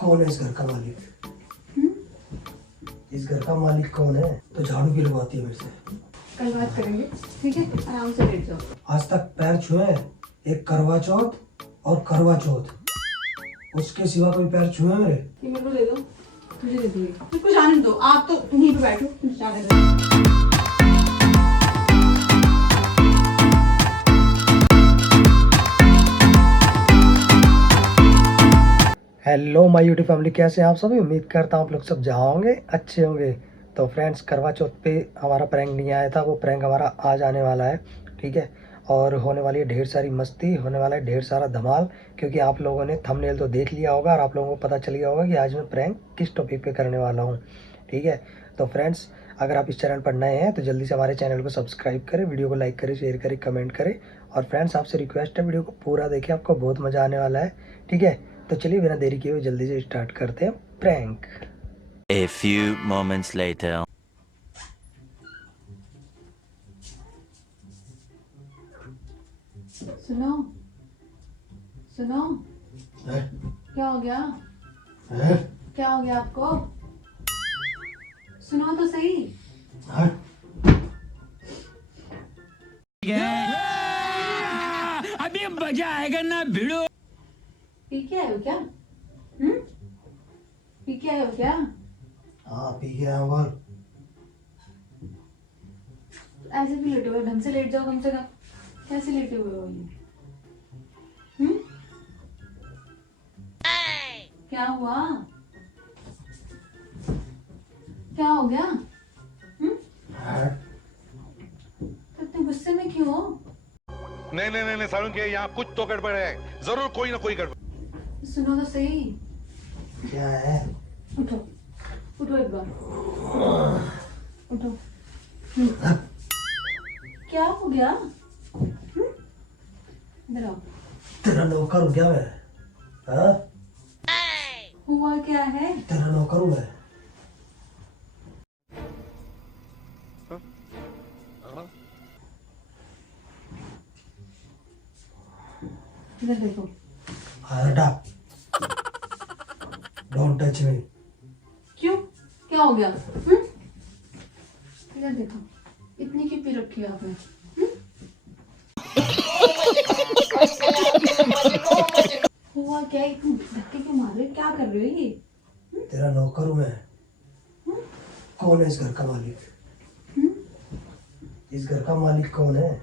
कौन है इस घर का मालिक? इस घर का मालिक कौन है? तो झाड़ू क्यों लगवाती है मेरे से? कल बात करेंगे, ठीक है? आराम से लेट जाओ। आज तक पैर छुए एक करवा चौथ और करवा चौथ, उसके सिवा कोई पैर छुए मेरे? ये मेरे को दे दो, तुझे दे दूंगी। कुछ जाने दो, आप तो यहीं पे बैठो, कुछ जाने दो। हेलो माय यूट्यूब फैमिली, कैसे हैं आप सभी? उम्मीद करता हूँ आप लोग सब जहाँ होंगे अच्छे होंगे। तो फ्रेंड्स, करवा चौथ पे हमारा प्रैंक नहीं आया था, वो प्रैंक हमारा आज आने वाला है, ठीक है? और होने वाली है ढेर सारी मस्ती, होने वाला है ढेर सारा धमाल, क्योंकि आप लोगों ने थंबनेल तो देख लिया होगा और आप लोगों को पता चल गया होगा कि आज मैं प्रैंक किस टॉपिक पे करने वाला हूँ, ठीक है? तो फ्रेंड्स, अगर आप इस चैनल पर नए हैं तो जल्दी से हमारे चैनल को सब्सक्राइब करें, वीडियो को लाइक करें, शेयर करें, कमेंट करें। और फ्रेंड्स, आपसे रिक्वेस्ट है, वीडियो को पूरा देखें, आपको बहुत मज़ा आने वाला है, ठीक है? तो चलिए बिना देरी किए हुए जल्दी से स्टार्ट करते हैं prank. A few moments later. सुनो सुनो, हैं? क्या हो गया? हैं? क्या हो गया आपको? सुनो तो सही। हैं? अभी मजा आएगा ना भिड़ो। पी के आए हो क्या? पी के आए हो क्या? हाँ, पी के आया हूँ। और ऐसे भी लेटे हुए, ढंग से लेट जाओ कम से कम। कैसे लेटे हुए हो ये? क्या हुआ? क्या हो गया? हैं? तो इतने गुस्से में क्यों हो? नहीं सारुण के यहाँ कुछ तो गड़बड़ है, जरूर कोई ना कोई गड़बड़। सुनो तो सही। क्या है? उठो, उठो एक बार, उठो। क्या हो गया? इधर आओ। तेरा नौकर हूँ क्या मैं? हाँ? हुआ क्या है? तेरा नौकर हूँ मैं। इधर देखो। हटा, डोंट टच मी। क्यों? क्या हो गया? इधर देखो, इतनी क्यों पी रखी है आपने? हुआ क्या? इतने धक्के क्यों मार रहे हो? क्या कर रहे हो ये? तेरा नौकर हूँ मैं। कौन है इस घर का मालिक? इस घर का मालिक कौन है?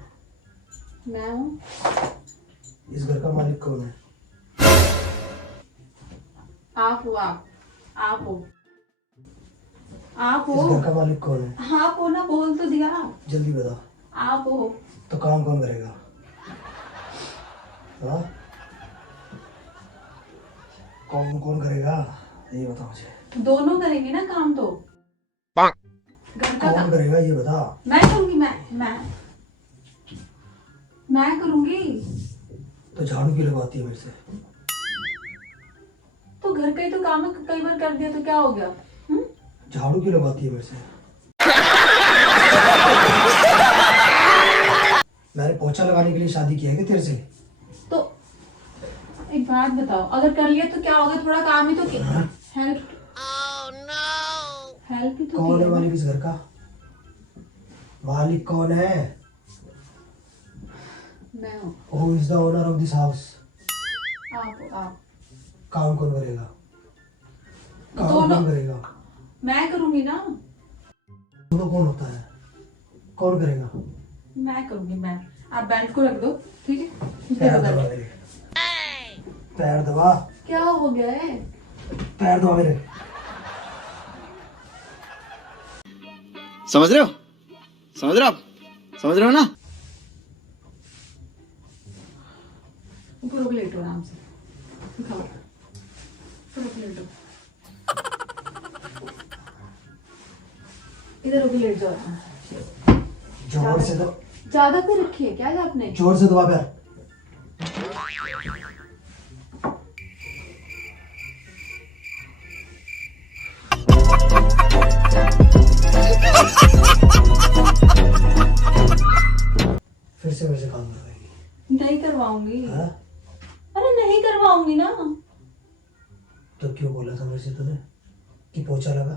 मैं हूँ। इस घर का मालिक कौन है? आप हो। आप हो। आप इस हो। घर का मालिक कौन है? आप हो ना, बोल तो दिया। जल्दी बता। आप हो। तो काम कौन करेगा? हाँ? कौन करेगा ये बता मुझे। दोनों करेंगे ना काम तो। घर का कौन काम करेगा ये बता। मैं करूंगी। मैं करूंगी। तो झाड़ू क्यों लगवाती है मेरे से? तो घर का ही तो काम है, कई बार कर दिया तो क्या हो गया? झाड़ू क्यों लगवाती है मेरे से? मैंने पोछा लगाने के लिए शादी की है कि तेरे से? तो एक बात बताओ, अगर कर लिया तो क्या होगा? थोड़ा काम ही तो किया। हेल्प हेल्प ही तो कौन है किया। मालिक इस घर का? मालिक कौन है? मैं हूँ। Who is the owner of this house? आप हो, आप। काम कौन करेगा? काम दोनों। कौन करेगा? मैं करूंगी ना। दोनों कौन होता है? कौन करेगा? मैं करूंगी। मैं। आप बेल्ट को रख दो, ठीक है? पैर इधर दबा रख। मेरे। पैर दबा। क्या हो गया है? पैर दबा मेरे। समझ रहे हो? समझ रहे हो आप? समझ रहे हो ना? ऊपर होकर लेटो आराम से। दिखाओ, ऊपर होकर लेटो। इधर होकर लेट जाओ आराम से। जोर से दबा। ज्यादा पे रखी है क्या आपने? जोर से दबा पैर। फिर से मेरे से काम करवाएगी? नहीं करवाऊंगी। हाँ? अरे नहीं करवाऊंगी ना। तो क्यों बोल बोला था मेरे से तूने कि पोछा लगा?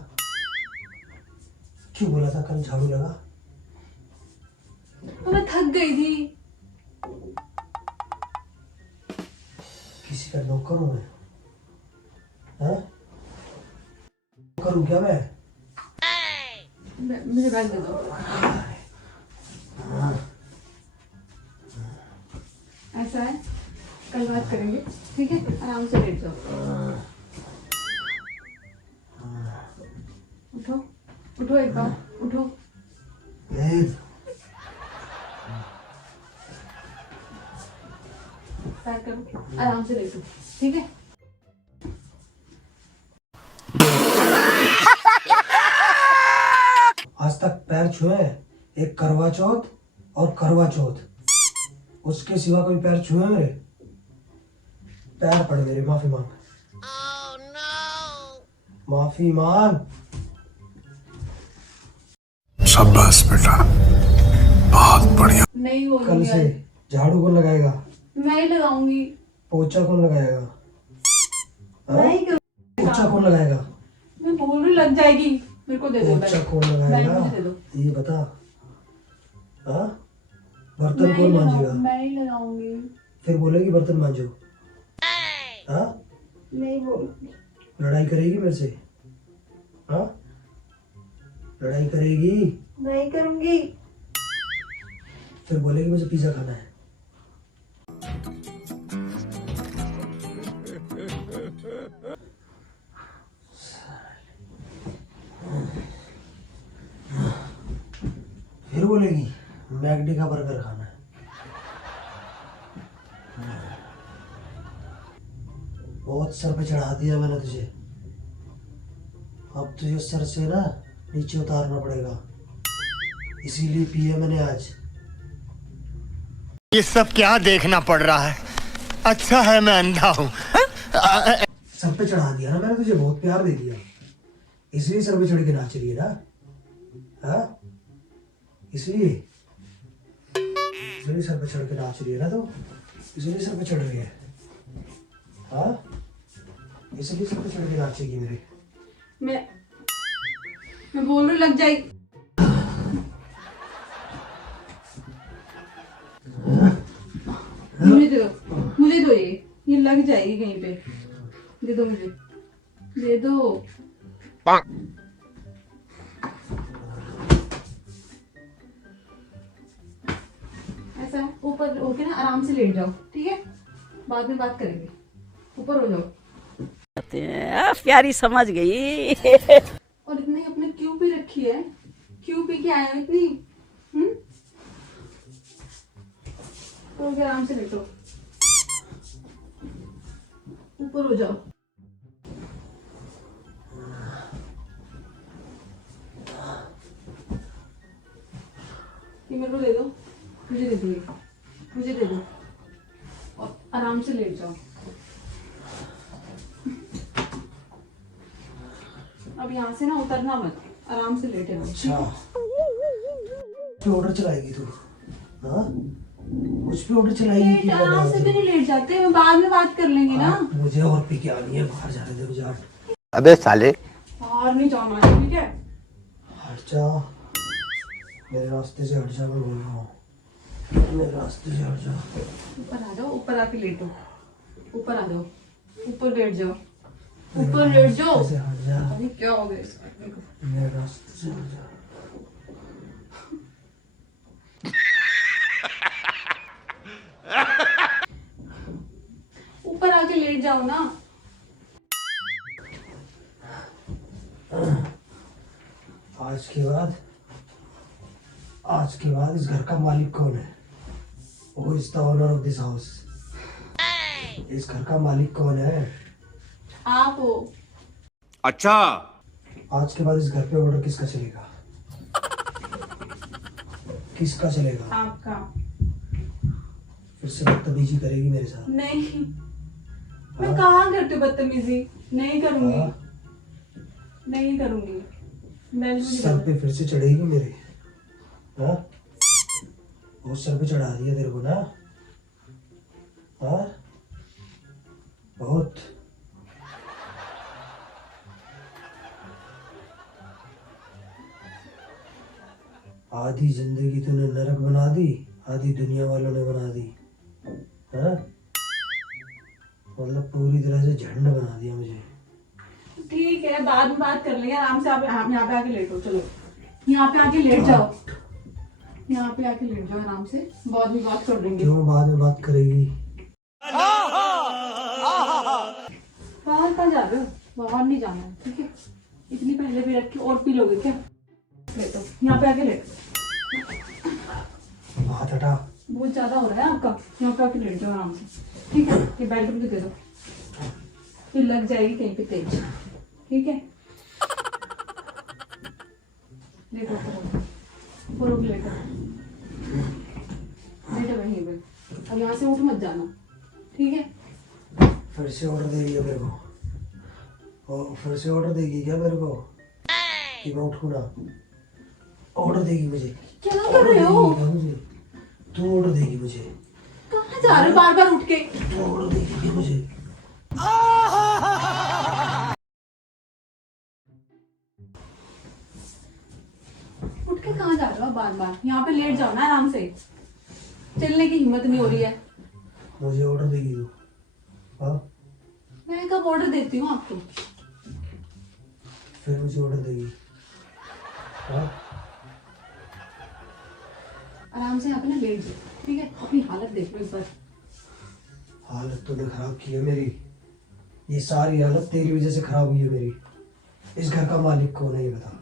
क्यों बोला था कल झाड़ू लगा? तो मैं थक गई थी। किसी का नौकर हूँ मैं? हाँ? नौकर हूँ क्या मैं? मुझे बैग दे दो। ऐसा है, कल बात करेंगे, ठीक है? आराम से लेट जाओ। उठो, उठो एक बार, उठो। पैर करो, आराम से लेटो, ठीक है? आज तक पैर छुए एक करवा चौथ और करवा चौथ, उसके सिवा कोई पैर छुए मेरे? पैर पड़ मेरे, माफी मांग। माफी मांग। शाबाश बेटा, बहुत बढ़िया। नहीं कल बोलूंगी से आज। झाड़ू कौन लगाएगा? मैं ही लगाऊंगी। पोछा कौन लगाएगा? हाँ? मैं ही करूंगी। पोछा कौन लगाएगा? मैं बोल रही लग जाएगी। मेरे को दे दो पोछा बैग। कौन बैग लगाएगा? मुझे दे दो। ये बता। हाँ? बर्तन मैं ही कौन मांजेगा? लगाऊंगी, मैं ही लगाऊंगी। फिर बोलेगी बर्तन मांजो। हाँ? नहीं बोलूंगी। लड़ाई करेगी मेरे से? हाँ? लड़ाई करेगी? नहीं करूंगी। फिर बोलेगी मुझे पिज्जा खाना है। फिर बोलेगी मैकडी का बर्गर खाना है। बहुत सर पे चढ़ा दिया मैंने तुझे, अब तुझे सर से ना नीचे उतारना पड़ेगा, इसीलिए पिया मैंने आज। ये सब क्या देखना पड़ रहा है? अच्छा है मैं अंधा हूँ। सर पे चढ़ा दिया ना मैंने तुझे, बहुत प्यार दे दिया, इसलिए सर पे चढ़ के नाच रही है ना? हाँ? इसलिए सर पे चढ़ के नाच रही है ना, तो इसलिए सर पे चढ़ रही है। हाँ? इसलिए सर पे चढ़ के नाचेगी मेरे। मैं बोल रही लग जाएगी। मुझे दो ये लग जाएगी कहीं पे। दे दो मुझे, दे दो। ऐसा है, ऊपर होके ना आराम से लेट जाओ, ठीक है? बाद में बात करेंगे। ऊपर हो जाओ। प्यारी समझ गई। और इतनी अपने क्यों पी रखी है? क्यों पी के आए हो इतनी? तो आराम से लेटो, ऊपर हो जाओ। ये मेरे को दे दो, मुझे दे दो, ये मुझे दे दो और आराम से लेट जाओ। अब यहाँ से ना उतरना मत, आराम से लेटे रहो। अच्छा, पे ऑर्डर चलाएगी तू? हाँ? कुछ पे ऑर्डर चलाएगी कि आराम से भी नहीं लेट जाते, बाद में बात कर लेंगे ना। मुझे और पी के आनी है, बाहर जा रहे थे मुझे। अबे साले, बाहर नहीं जाना है, ठीक है? हट जा, मेरे रास्ते से हट जा, मैं बोल रहा हूँ, मेरे रास्ते से हट जा। ऊपर आ जाओ, ऊपर आके लेटो, ऊपर आ जाओ, ऊपर लेट जाओ, ऊपर लेट जाओ। रास्ते से हट जा, अरे क्या हो गया इसका? देखो, मेरे रास्ते से हट जा। ऊपर आके लेट जाओ ना। आज के बाद इस घर का मालिक कौन है? Who is the owner of this house? इस घर का मालिक कौन है? आप हो। अच्छा, आज के बाद इस घर पे ऑर्डर किसका चलेगा? किसका चलेगा? आपका। फिर से बदतमीजी करेगी मेरे साथ? नहीं, मैं कहाँ करती हूँ बदतमीजी? नहीं करूंगी, हाँ? नहीं करूंगी। मैं सर पे फिर से चढ़ेगी मेरे? हाँ? वो सर पे चढ़ा दिया तेरे को ना? हाँ? बहुत आधी जिंदगी तूने नरक बना दी, आधी दुनिया वालों ने बना दी। हाँ, मतलब पूरी तरह से झंड बना दिया मुझे। ठीक है, बाद में बात कर लेंगे आराम से। आप यहाँ पे आके लेटो, चलो यहाँ पे आके लेट जाओ, यहाँ पे आके लेट जाओ आराम से, बाद में बात कर लेंगे। क्यों बाद में बात करेगी? बाहर कहाँ जा रहे हो? बाहर नहीं जाना है, ठीक है? इतनी पहले भी रख के और पी लोगे क्या? लेटो, यहाँ पे आके लेटो। हाथ हटा। बहुत ज्यादा हो रहा है आपका, यहाँ पे आके लेट जाओ आराम से, ठीक है? ये बेल्ट मुझे दे दो, फिर लग जाएगी कहीं पे तेज, ठीक है? लेटो लेटो लेटो वहीं पे, अब यहाँ से उठ मत जाना, ठीक है? फिर से ऑर्डर देगी क्या मेरे को? और फिर से ऑर्डर देगी क्या मेरे को कि मैं उठूँ ना? ऑर्डर देगी मुझे? क्या कर रहे हो? ऑर्डर देगी मुझे? तू ऑर्डर देगी मुझे? कहाँ जा रहे हो बार बार उठ के? तू ऑर्डर देगी क्या मुझे? उठ के कहाँ जा रहे हो बार बार? यहाँ पे लेट जाओ ना आराम से, चलने की हिम्मत नहीं हो रही है। मुझे ऑर्डर देगी तू? हाँ, मैं कब ऑर्डर देती हूँ आपको? फिर मुझे ऑर्डर देगी? हाँ, आराम से यहाँ पे ना लेट जाओ, ठीक है? अपनी हालत देख लो एक बार। हालत तूने खराब की है मेरी। ये सारी हालत तेरी वजह से खराब हुई है मेरी। इस घर का मालिक कौन है ये बता,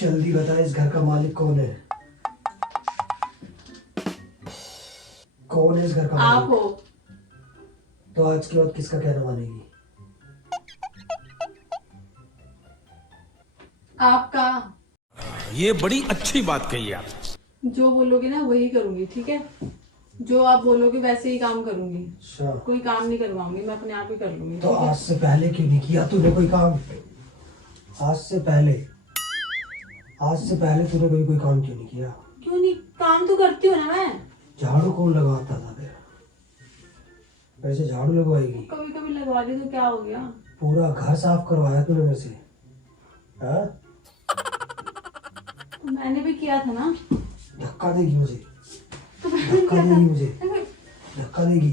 जल्दी बता, इस घर का मालिक कौन है? कौन है इस घर का आप मालिक? हो। तो आज के बाद किसका कहना मानेगी? आपका। ये बड़ी अच्छी बात कही आप। जो बोलोगे ना वही करूंगी, ठीक है? जो आप बोलोगे वैसे ही काम करूंगी, अच्छा, कोई काम नहीं करवाऊंगी, मैं अपने आप ही कर लूंगी, तो ठीक है? आज से पहले क्यों नहीं किया तूने कोई काम? आज से पहले तूने कोई काम क्यों नहीं किया? क्यों नहीं? काम तो करती हूँ ना मैं। झाड़ू कौन लगवाता था फिर? वैसे झाड़ू लगवाएगी? कभी कभी लगवा दी तो क्या हो गया? पूरा घर साफ करवाया तूने मेरे से। हाँ, तो मैंने भी किया था ना। धक्का देगी मुझे? तो मैंने भी धक्का किया देगी मुझे? था। धक्का देगी?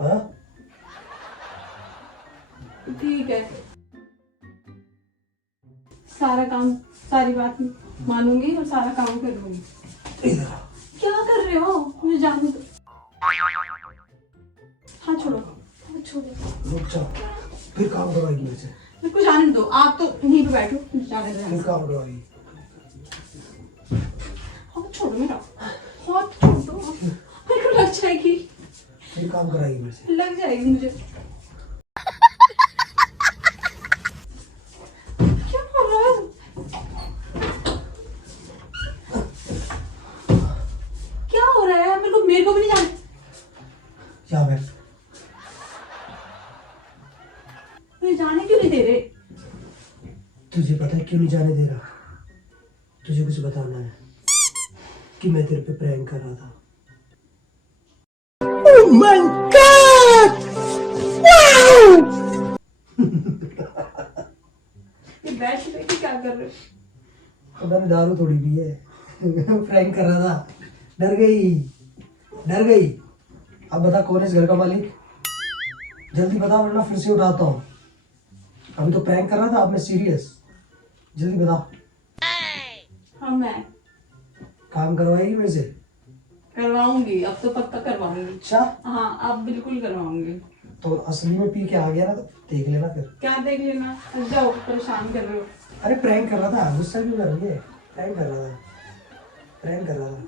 हाँ, ठीक है, सारा काम, सारी बात मानूंगी और सारा काम करूंगी। इधर आ। क्या कर रहे हो? मुझे जाने दो। हाँ छोड़ो, हाँ छोड़ो, रुक जा, फिर काम करवाएगी मेरे से? मेरे को जाने दो, आप तो यहीं पे बैठो, मुझे जाने दो। फिर काम करवाएगी? हाथ छोड़ो मेरा, हाथ छोड़ दो, मेरे को लग जाएगी, फिर काम कराएगी मेरे से? लग जाएगी मुझे। क्या कर रहा है? क्या हो रहा है? मेरे को भी नहीं जाने। क्या बैठ? मुझे जाने क्यों नहीं दे रहे? तुझे पता है क्यों नहीं जाने दे रहा? तुझे कुछ बताना है कि मैं तेरे पे प्रैंक कर रहा था। Oh my God! ये बैठ के क्या कर रहे हो? तो मैंने दारू थोड़ी पी है। प्रैंक कर रहा था। डर गई। अब बता कौन है इस घर का मालिक? जल्दी बता वरना फिर से उठाता हूँ। अभी तो प्रैंक कर रहा था, अब मैं सीरियस। जल्दी बता। हाँ, मैं काम करवाएगी मेरे से? करवाऊंगी, अब तो पक्का करवाऊंगी। अच्छा, हाँ, अब बिल्कुल करवाऊंगी। तो असली में पी के आ गया ना तो देख लेना फिर। क्या देख लेना? जाओ, परेशान कर रहे हो। अरे प्रैंक कर रहा था, गुस्सा क्यों कर रही है? प्रैंक कर रहा था।